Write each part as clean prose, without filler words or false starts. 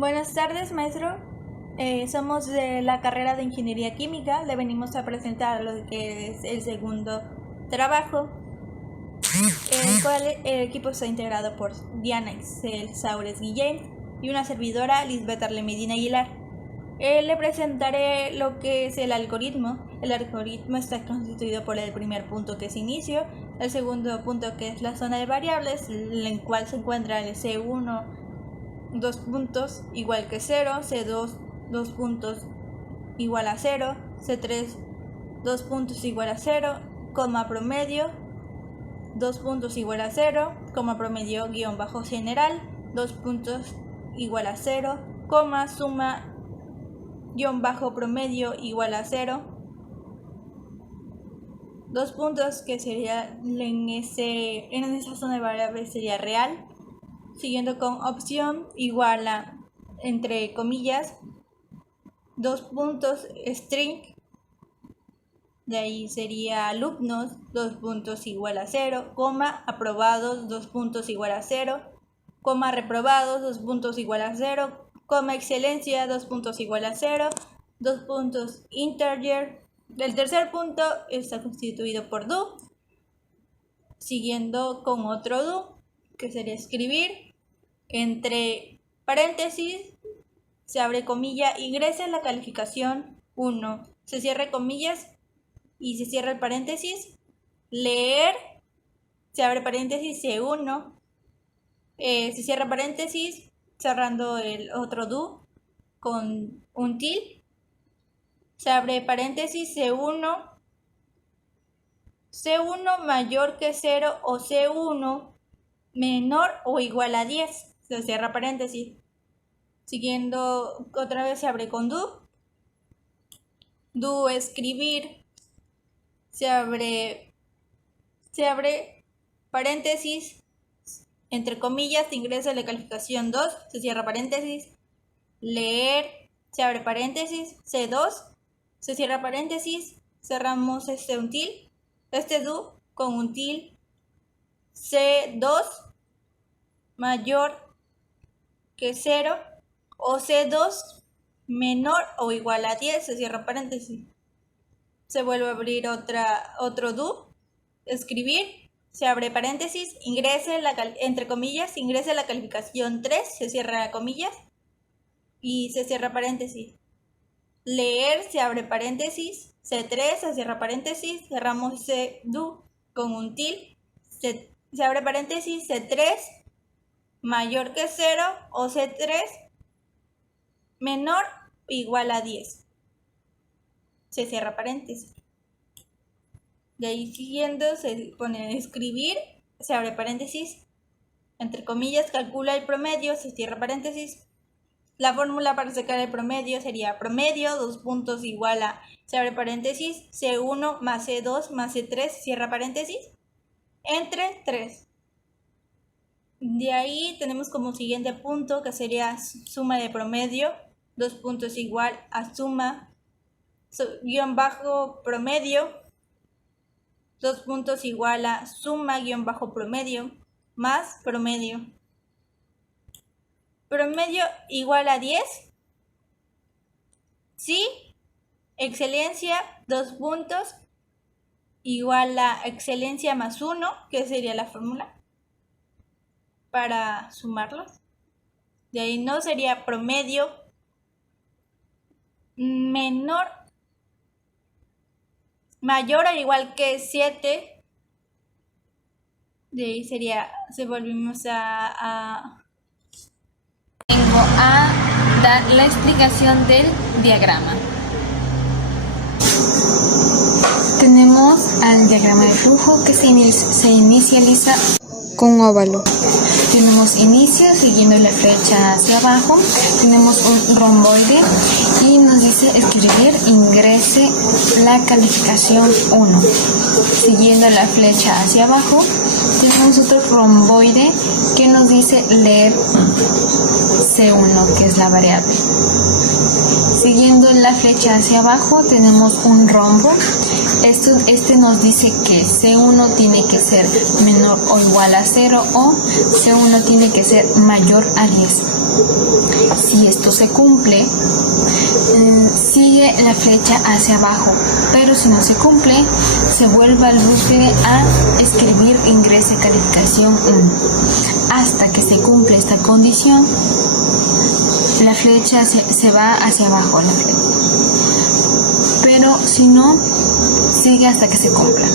Buenas tardes, maestro. Somos de la carrera de Ingeniería Química. Le venimos a presentar lo que es el segundo trabajo, el cual el equipo está integrado por Diana Excel Saures Guillén y una servidora, Lisbeth Arle Medina Aguilar. Le presentaré lo que es el algoritmo. El algoritmo está constituido por el primer punto, que es inicio, el segundo punto, que es la zona de variables, en el cual se encuentra el C1, 2 puntos igual que 0, C2, 2 puntos igual a 0, C3, 2 puntos igual a 0, coma promedio, 2 puntos igual a 0, coma promedio guión bajo general, 2 puntos igual a 0, coma suma guión bajo promedio igual a 0, 2 puntos que sería en esa zona de variables sería real, siguiendo con opción igual a, entre comillas, 2 puntos string, de ahí sería alumnos, 2 puntos igual a 0, coma aprobados, 2 puntos igual a 0, coma reprobados, 2 puntos igual a 0, coma excelencia, 2 puntos igual a 0, 2 puntos integer. El tercer punto está constituido por do, siguiendo con otro do, que sería escribir, entre paréntesis, se abre comilla, ingrese la calificación 1, se cierra comillas y se cierra el paréntesis, leer, se abre paréntesis, C1, se cierra paréntesis, cerrando el otro do con un til, se abre paréntesis, C1 mayor que 0 o C1 menor o igual a 10, se cierra paréntesis, siguiendo otra vez se abre con do escribir, se abre paréntesis, entre comillas, se ingresa la calificación 2, se cierra paréntesis, leer, se abre paréntesis, C2, se cierra paréntesis, cerramos un til, do con un til, C2 mayor que 0 o C2 menor o igual a 10, se cierra paréntesis, se vuelve a abrir otro do, escribir, se abre paréntesis, entre comillas, ingrese la calificación 3, se cierra comillas y se cierra paréntesis, leer, se abre paréntesis, C3, se cierra paréntesis, cerramos ese do con un til, se abre paréntesis, C3 mayor que 0 o C3 menor o igual a 10, se cierra paréntesis. De ahí siguiendo se pone escribir, se abre paréntesis, entre comillas, calcula el promedio, se cierra paréntesis. La fórmula para sacar el promedio sería promedio, 2 puntos igual a, se abre paréntesis, C1 más C2 más C3, cierra paréntesis, entre 3. De ahí tenemos como siguiente punto, que sería suma de promedio, 2 puntos igual a suma, guión bajo promedio, 2 puntos igual a suma guión bajo promedio, más promedio. Promedio igual a 10, sí, excelencia, 2 puntos igual a excelencia más 1, que sería la fórmula para sumarlos. De ahí no sería promedio mayor o igual que 7. De ahí sería, se volvimos Vengo a dar la explicación del diagrama. Tenemos al diagrama de flujo que se inicializa con un óvalo. Tenemos inicio siguiendo la flecha hacia abajo, tenemos un romboide y nos dice escribir, ingrese la calificación 1. Siguiendo la flecha hacia abajo, tenemos otro romboide que nos dice leer C1, que es la variable. Siguiendo la flecha hacia abajo tenemos un rombo. Este nos dice que C1 tiene que ser menor o igual a 0 o C1 tiene que ser mayor a 10. Si esto se cumple, sigue la flecha hacia abajo, pero si no se cumple, se vuelve al bucle a escribir ingrese calificación 1. Hasta que se cumple esta condición, la flecha se va hacia abajo, la flecha. Pero si no, sigue hasta que se cumpla.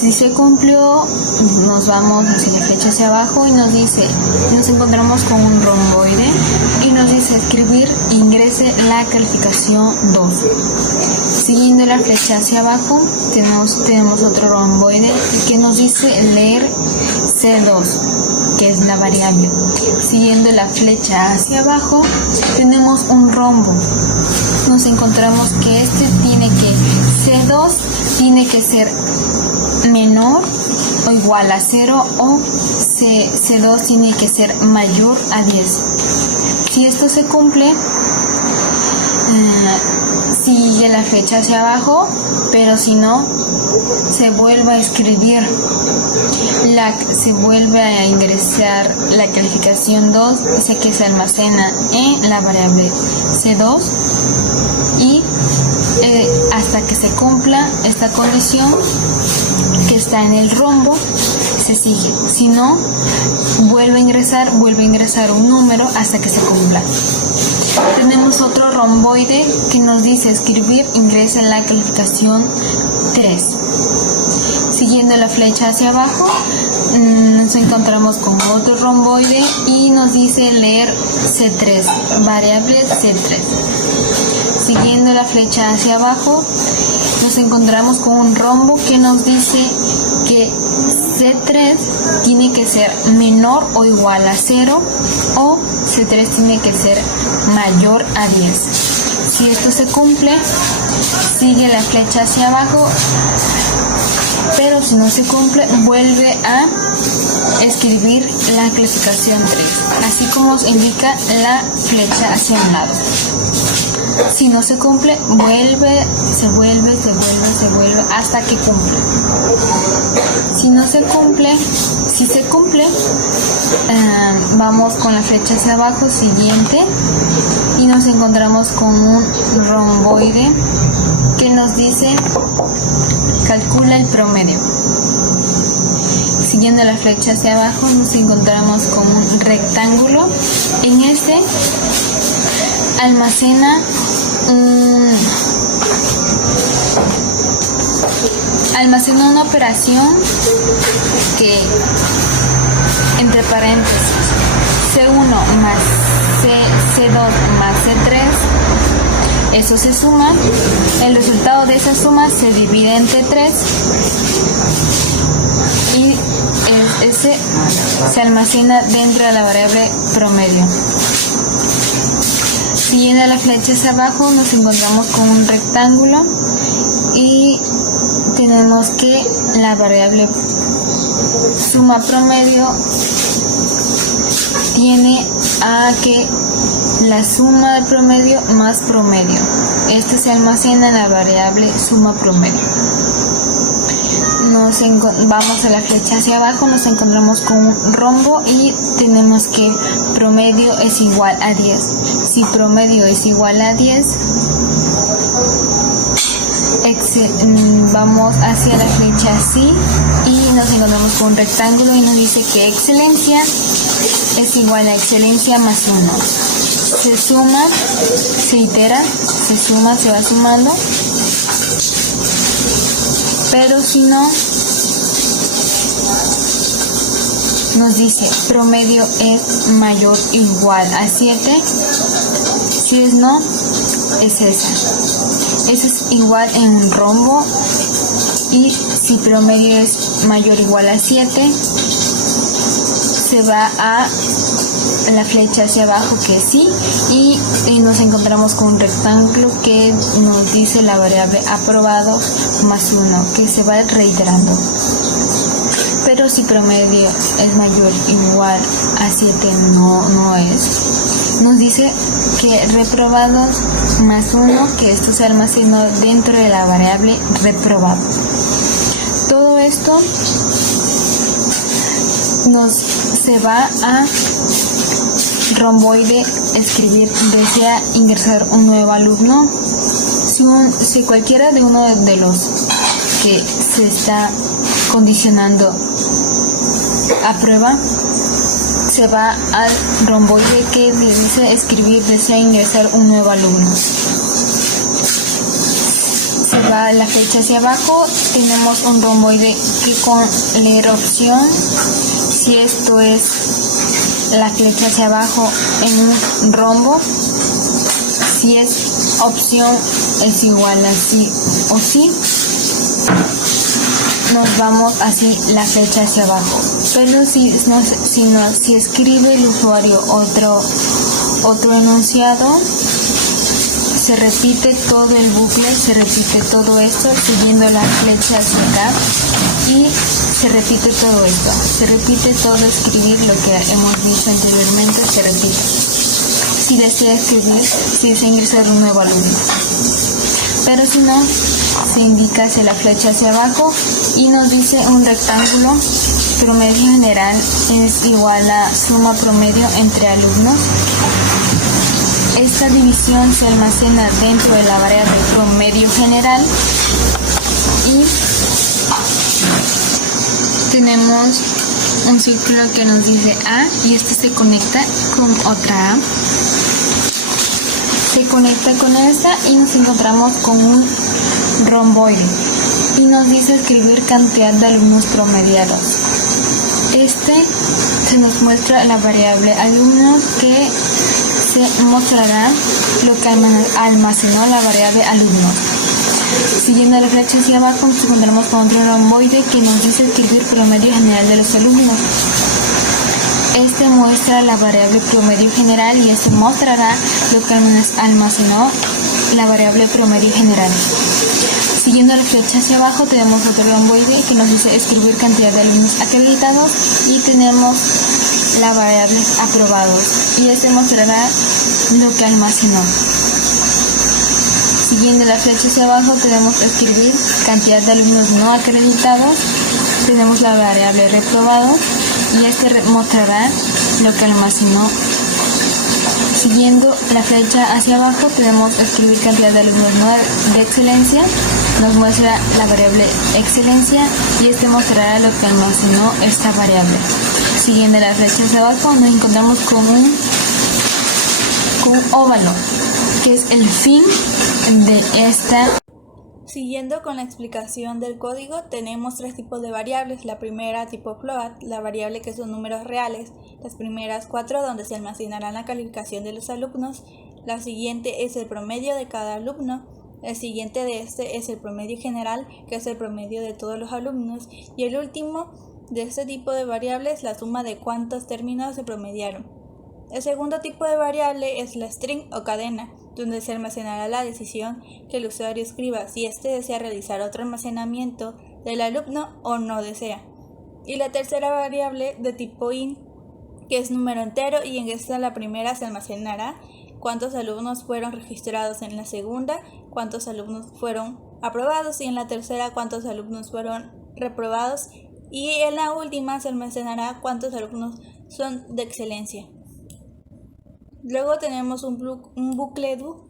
Si se cumplió, nos vamos hacia la flecha hacia abajo y nos encontramos con un romboide y nos dice escribir, ingrese la calificación 2. Siguiendo la flecha hacia abajo, tenemos otro romboide que nos dice leer C2, que es la variable. Siguiendo la flecha hacia abajo, tenemos un rombo. Nos encontramos que C2 tiene que ser menor o igual a 0 o C2 tiene que ser mayor a 10. Si esto se cumple, sigue la flecha hacia abajo, pero si no, se vuelve a escribir, se vuelve a ingresar la calificación 2, dice que se almacena en la variable C2 y hasta que se cumpla esta condición que está en el rombo, se sigue. Si no, vuelve a ingresar un número hasta que se cumpla. Tenemos otro romboide que nos dice escribir, ingresa en la calificación 3. Siguiendo la flecha hacia abajo, nos encontramos con otro romboide y nos dice leer C3, variable C3. Siguiendo la flecha hacia abajo, nos encontramos con un rombo que nos dice que C3 tiene que ser menor o igual a 0 o C3 tiene que ser mayor a 10. Si esto se cumple, sigue la flecha hacia abajo, pero si no se cumple, vuelve a escribir la clasificación 3, así como nos indica la flecha hacia un lado. Si no se cumple, se vuelve hasta que cumple. Si se cumple, vamos con la flecha hacia abajo, siguiente, y nos encontramos con un romboide que nos dice calcula el promedio. Siguiendo la flecha hacia abajo, nos encontramos con un rectángulo. En este almacena una operación que, entre paréntesis, C1 más C2 más C3, eso se suma, el resultado de esa suma se divide entre 3 y ese se almacena dentro de la variable promedio. Siguiendo la flecha hacia abajo, nos encontramos con un rectángulo y tenemos que la variable suma promedio tiene a que la suma del promedio más promedio. Este se almacena en la variable suma promedio. Vamos a la flecha hacia abajo, nos encontramos con un rombo y tenemos que promedio es igual a 10. Si promedio es igual a 10, vamos hacia la flecha así y nos encontramos con un rectángulo y nos dice que excelencia es igual a excelencia más 1. Se suma, se itera, se suma, se va sumando. Pero si no, nos dice promedio es mayor o igual a 7. Si es no, es esa. Eso es igual en un rombo. Y si promedio es mayor o igual a 7, se va a la flecha hacia abajo que sí, y nos encontramos con un rectángulo que nos dice la variable aprobado más 1, que se va reiterando. Pero si promedio es mayor o igual a 7, no es. Nos dice que reprobados más 1, que esto se almacenó dentro de la variable reprobado. Todo esto se va a romboide escribir desea ingresar un nuevo alumno, si cualquiera de uno de los que se está condicionando aprueba, se va al romboide que le dice escribir desea ingresar un nuevo alumno. Se va la flecha hacia abajo, tenemos un romboide que con leer opción, si esto es la flecha hacia abajo en un rombo, si es opción es igual a sí o sí, nos vamos así la flecha hacia abajo. Pero si escribe el usuario otro enunciado, se repite todo el bucle, se repite todo esto siguiendo la flecha hacia acá y se repite todo esto, se repite todo escribir lo que hemos dicho anteriormente, se repite. Si desea escribir, si desea ingresar un nuevo alumno. Pero si no, se indica hacia la flecha hacia abajo y nos dice un rectángulo, promedio general es igual a suma promedio entre alumnos. Esta división se almacena dentro de la variable promedio general y tenemos un círculo que nos dice A y este se conecta con otra A. Se conecta con esta y nos encontramos con un romboide y nos dice escribir cantidad de alumnos promediados. Se nos muestra la variable alumnos que se mostrará lo que almacenó la variable alumnos. Siguiendo la flecha hacia abajo nos encontramos con otro romboide que nos dice escribir promedio general de los alumnos. Muestra la variable promedio general y mostrará lo que almacenó la variable promedio general. Siguiendo la flecha hacia abajo tenemos otro romboide que nos dice escribir cantidad de alumnos acreditados y tenemos la variable aprobados y mostrará lo que almacenó. Siguiendo la flecha hacia abajo tenemos escribir cantidad de alumnos no acreditados, tenemos la variable reprobados y mostrará lo que almacenó. Siguiendo la flecha hacia abajo podemos escribir cantidad de alumnos no de excelencia, nos muestra la variable excelencia y mostrará lo que almacenó esta variable. Siguiendo la flecha hacia abajo nos encontramos con un óvalo, que es el fin de esta. Siguiendo con la explicación del código, tenemos tres tipos de variables. La primera, tipo float, la variable que son números reales. Las primeras 4 donde se almacenará la calificación de los alumnos. La siguiente es el promedio de cada alumno. El siguiente de este es el promedio general, que es el promedio de todos los alumnos. Y el último de este tipo de variables, la suma de cuántos términos se promediaron. El segundo tipo de variable es la string o cadena, donde se almacenará la decisión que el usuario escriba si desea realizar otro almacenamiento del alumno o no desea. Y la tercera variable de tipo int, que es número entero, y en esta la primera se almacenará cuántos alumnos fueron registrados, en la segunda cuántos alumnos fueron aprobados y en la tercera cuántos alumnos fueron reprobados y en la última se almacenará cuántos alumnos son de excelencia. Luego tenemos un bucle do.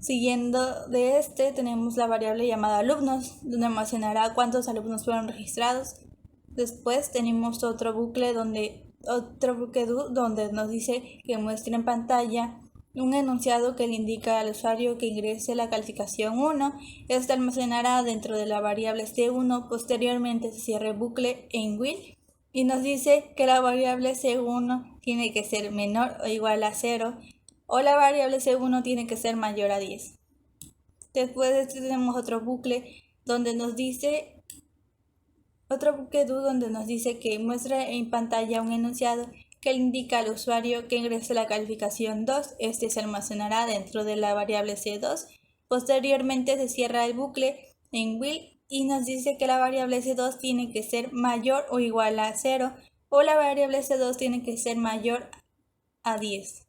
Siguiendo de tenemos la variable llamada alumnos, donde almacenará cuántos alumnos fueron registrados. Después tenemos otro bucle do donde nos dice que muestre en pantalla un enunciado que le indica al usuario que ingrese la calificación 1. Almacenará dentro de la variable C1. Posteriormente se cierra el bucle en while y nos dice que la variable C1 tiene que ser menor o igual a 0 o la variable C1 tiene que ser mayor a 10. Después de tenemos otro bucle donde nos dice que muestra en pantalla un enunciado que le indica al usuario que ingrese la calificación 2. Se almacenará dentro de la variable C2. Posteriormente se cierra el bucle en while y nos dice que la variable C2 tiene que ser mayor o igual a 0 o la variable C2 tiene que ser mayor a 10.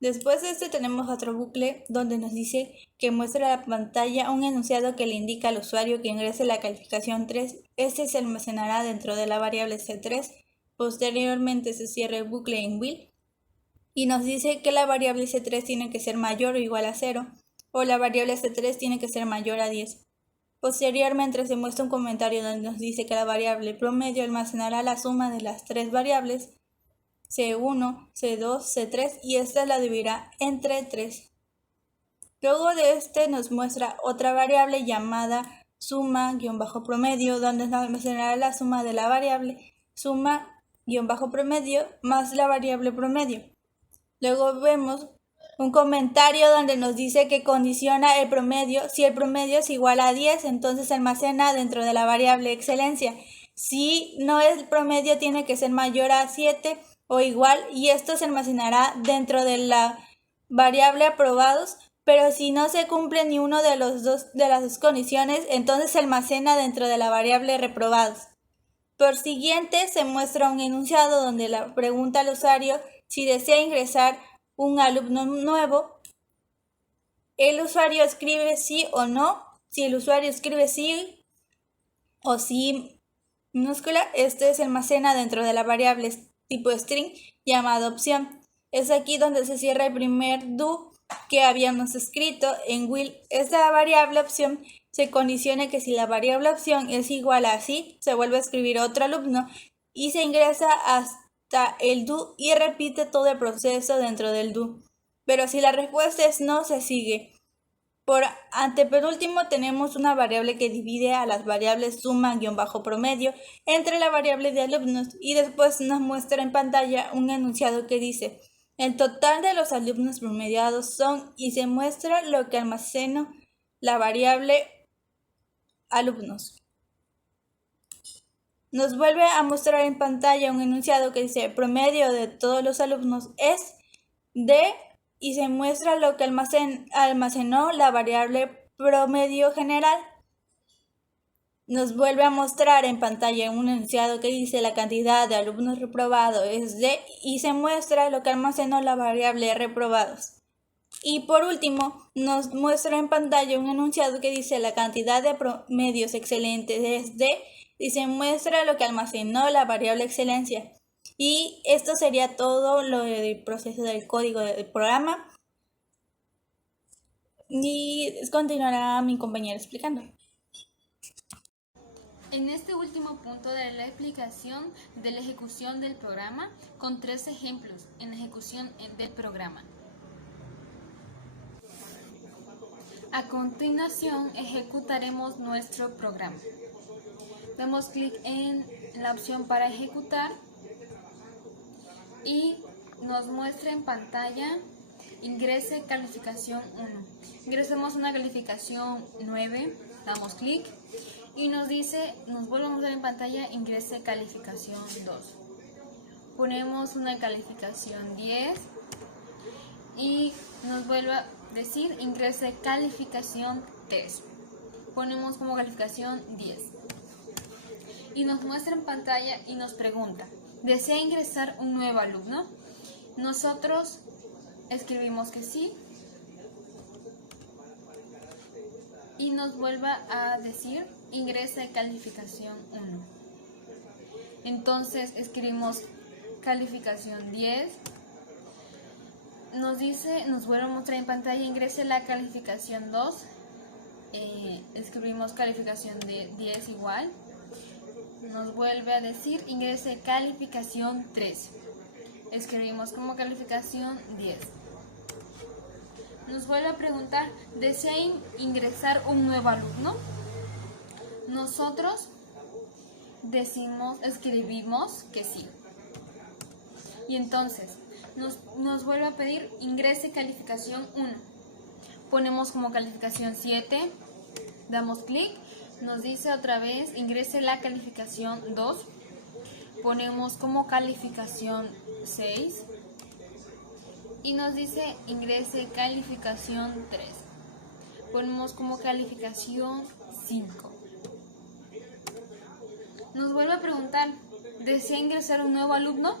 Después de tenemos otro bucle donde nos dice que muestra en la pantalla un enunciado que le indica al usuario que ingrese la calificación 3. Se almacenará dentro de la variable C3. Posteriormente se cierra el bucle en while y nos dice que la variable C3 tiene que ser mayor o igual a 0, o la variable C3 tiene que ser mayor a 10. Posteriormente se muestra un comentario donde nos dice que la variable promedio almacenará la suma de las tres variables C1, C2, C3 y esta la dividirá entre 3. Luego de este nos muestra otra variable llamada suma-promedio, donde nos almacenará la suma de la variable suma-promedio más la variable promedio. Luego vemos un comentario donde nos dice que condiciona el promedio. Si el promedio es igual a 10, entonces se almacena dentro de la variable excelencia. Si no es el promedio, tiene que ser mayor a 7 o igual, y esto se almacenará dentro de la variable aprobados. Pero si no se cumple ni uno de las dos condiciones, entonces se almacena dentro de la variable reprobados. Por siguiente, se muestra un enunciado donde la pregunta al usuario si desea ingresar un alumno nuevo. El usuario escribe sí o no. Si el usuario escribe sí o sí minúscula, este se almacena dentro de la variable tipo string llamada opción. Es aquí donde se cierra el primer do que habíamos escrito en will. Esta variable opción se condiciona que si la variable opción es igual a sí, se vuelve a escribir otro alumno y se ingresa hasta el do y repite todo el proceso dentro del do. Pero si la respuesta es no, se sigue. Por antepenúltimo tenemos una variable que divide a las variables suma-promedio entre la variable de alumnos y después nos muestra en pantalla un enunciado que dice el total de los alumnos promediados son, y se muestra lo que almacena la variable alumnos. Nos vuelve a mostrar en pantalla un enunciado que dice el promedio de todos los alumnos es de, y se muestra lo que almacenó la variable promedio general. Nos vuelve a mostrar en pantalla un enunciado que dice la cantidad de alumnos reprobados es de, y se muestra lo que almacenó la variable reprobados. Y por último, nos muestra en pantalla un enunciado que dice la cantidad de promedios excelentes es de, y se muestra lo que almacenó la variable excelencia. Y esto sería todo lo del proceso del código del programa. Y continuará mi compañera explicando. En este último punto de la explicación de la ejecución del programa, con 3 ejemplos en la ejecución del programa. A continuación, ejecutaremos nuestro programa. Damos clic en la opción para ejecutar y nos muestra en pantalla ingrese calificación 1. Ingresemos una calificación 9, damos clic y nos dice, nos vuelve a mostrar en pantalla ingrese calificación 2. Ponemos una calificación 10 y nos vuelve a decir ingrese calificación 3. Ponemos como calificación 10. Y nos muestra en pantalla y nos pregunta, ¿desea ingresar un nuevo alumno? Nosotros escribimos que sí. Y nos vuelve a decir ingrese calificación 1. Entonces escribimos calificación 10. Nos dice, nos vuelve a mostrar en pantalla ingrese la calificación 2. Escribimos calificación de 10 igual. Nos vuelve a decir ingrese calificación 3. Escribimos como calificación 10. Nos vuelve a preguntar, ¿desea ingresar un nuevo alumno? Nosotros escribimos que sí. Y entonces nos vuelve a pedir ingrese calificación 1. Ponemos como calificación 7, damos clic, nos dice otra vez ingrese la calificación 2. Ponemos como calificación 6 y nos dice ingrese calificación 3. Ponemos como calificación 5. Nos vuelve a preguntar, ¿desea ingresar un nuevo alumno?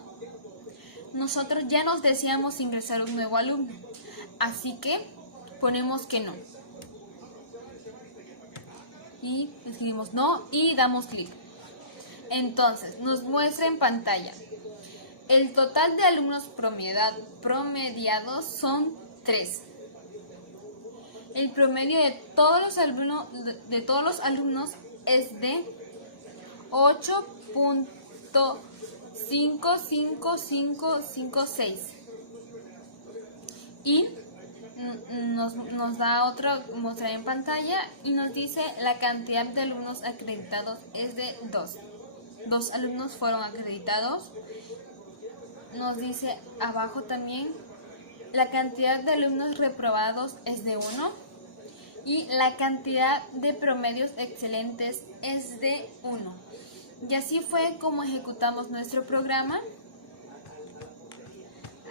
Nosotros ya nos deseamos ingresar un nuevo alumno, así que ponemos que no. Y escribimos no y damos clic. Entonces, nos muestra en pantalla, El total de alumnos promediados son 3. El promedio de todos los alumnos es de 8.55556. Y nos da otra mostrar en pantalla y nos dice la cantidad de alumnos acreditados es de 2. 2 alumnos fueron acreditados. Nos dice abajo también la cantidad de alumnos reprobados es de 1 y la cantidad de promedios excelentes es de 1. Y así fue como ejecutamos nuestro programa.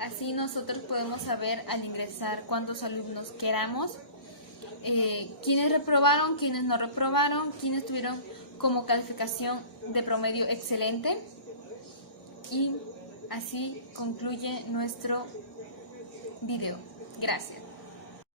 Así nosotros podemos saber al ingresar cuántos alumnos queramos, quiénes reprobaron, quiénes no reprobaron, quiénes tuvieron como calificación de promedio excelente. Y así concluye nuestro video. Gracias.